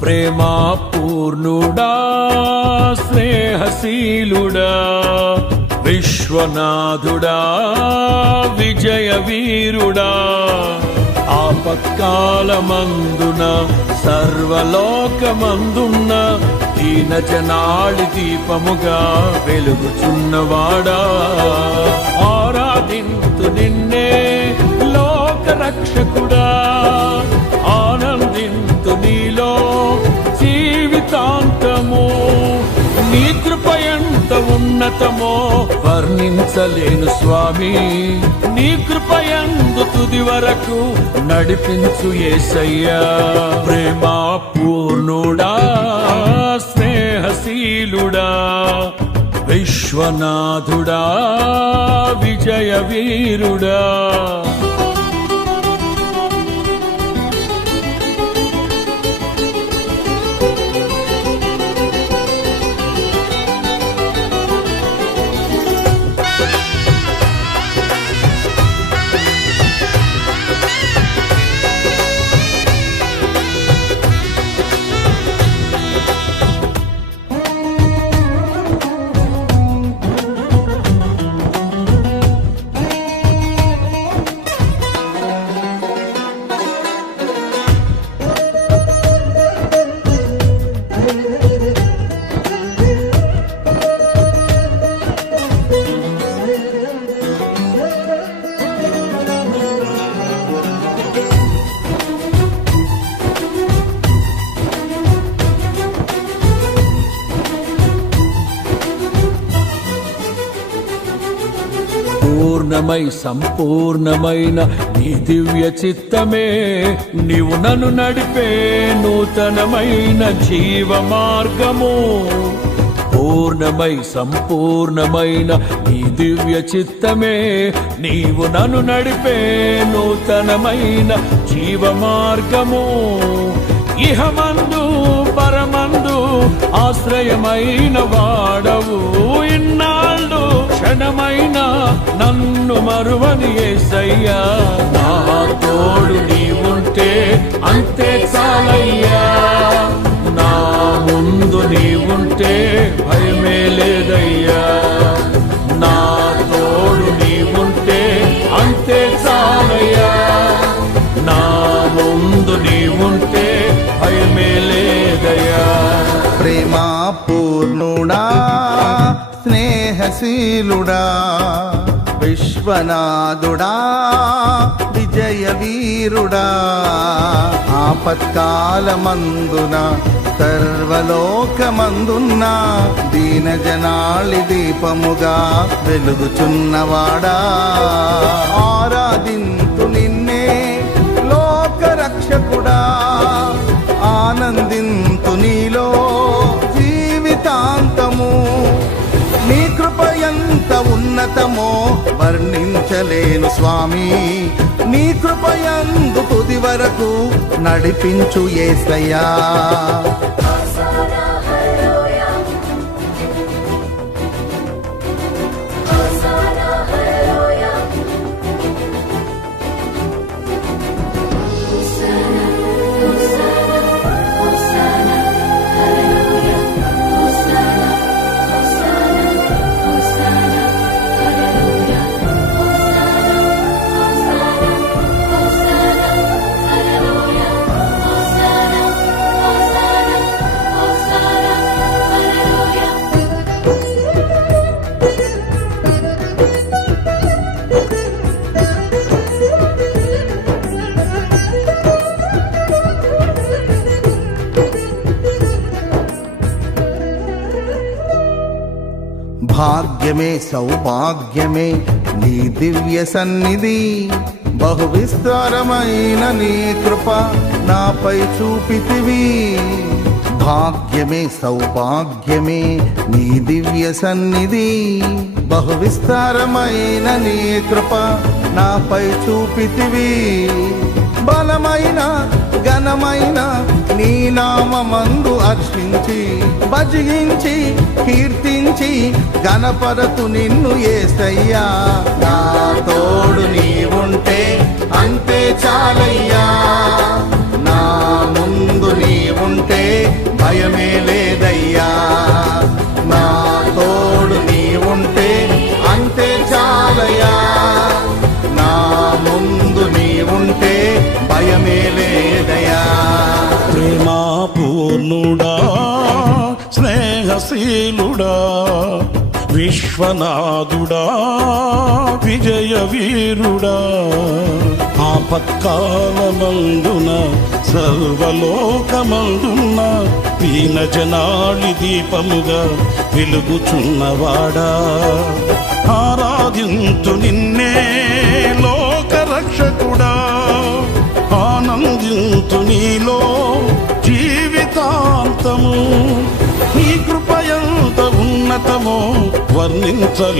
ప్రేమా పూర్ణుడా స్నేహశీలుడా విశ్వనాథుడా విజయ వీరుడా ఆపత్కాలమందున సర్వలోకమందున్న దీన జనాళి దీపముగా వెలుగుచున్నవాడా ఆరాధింతు నిన్నే లోక రక్షకుడా ఆనందింతు నీలో జీవితాంతము నీ కృప ఎంత ఉన్నతమో వర్ణించలేను స్వామి నీ కృప యందు తుది వరకు నడిపించు యేసయ్యా ప్రేమా పూర్ణుడా స్నేహశీలుడా విశ్వనాథుడా విజయ వీరుడా పూర్ణమై సంపూర్ణమైన నీ దివ్య చిత్తమే నీవు నన్ను నడిపే నూతనమైన జీవ మార్గము పూర్ణమై సంపూర్ణమైన నీ దివ్య చిత్తమే నీవు నన్ను నడిపే నూతనమైన జీవ మార్గము ఇహమందు పరమందు ఆశ్రయమైన వాడవు ఇన్నాళ్ళు క్షణమైన నన్ను మరువని యేసయ్యా నా తోడు నీవుంటే అంతే చాలయ్యా నా ముందు నీవుంటే భయమే లేదయ్యా నా తోడు నీవుంటే అంతే చాలయ్యా నా ముందు నీవుంటే భయమే లేదయ్యా ప్రేమా పూర్ణుడా స్నేహశీలుడా విశ్వనాథుడా విజయ వీరుడా ఆపత్కాలమందున సర్వలోకమందున్న దీన జనాళి దీపముగా వెలుగుచున్నవాడా ఆరాధింతు నిన్నే లోక రక్షకుడా ఆనందింతు నీలో జీవితాంతము నీ కృప ఎంత ఉన్నతమో వర్ణించలేను స్వామి నీ కృప యందు తుది వరకు నడిపించు యేసయ్యా భాగ్యమే సౌభాగ్యమే నీ దివ్య సన్నిధి బహు విస్తారమైన నీ కృప నాపై చూపితివి భాగ్యమే సౌభాగ్యమే నీ దివ్య సన్నిధి బహు విస్తారమైన నీ కృప నాపై చూపితివి బలమైన ఘనమైన నీ నామమందు అర్చించి భజించి కీర్తించి గణపరతు నిన్ను యేసయ్యా నా తోడు నీవుంటే అంతే చాలయ్యా నా ముందు నీవుంటే భయమే లేదయ్యా. నా తోడు నీ ఉంటే అంతే చాలయ్యా. నా ముందు నీ ఉంటే భయమే లేదయ్యా. ప్రేమా పూర్ణుడా, స్నేహశీలుడా, విశ్వనాథుడా, విజయ వీరుడా, ఆపత్కాలమందున సర్వలోకమందున దీనజనాళి దీపముగా వెలుగుచున్నవాడా, ఆరాధింతు నిన్నే లోకరక్షకుడా, ఆనందింతు నీలో జీవితాంతము. నీ కృప ఎంత ఉన్నతమో వర్ణించలే.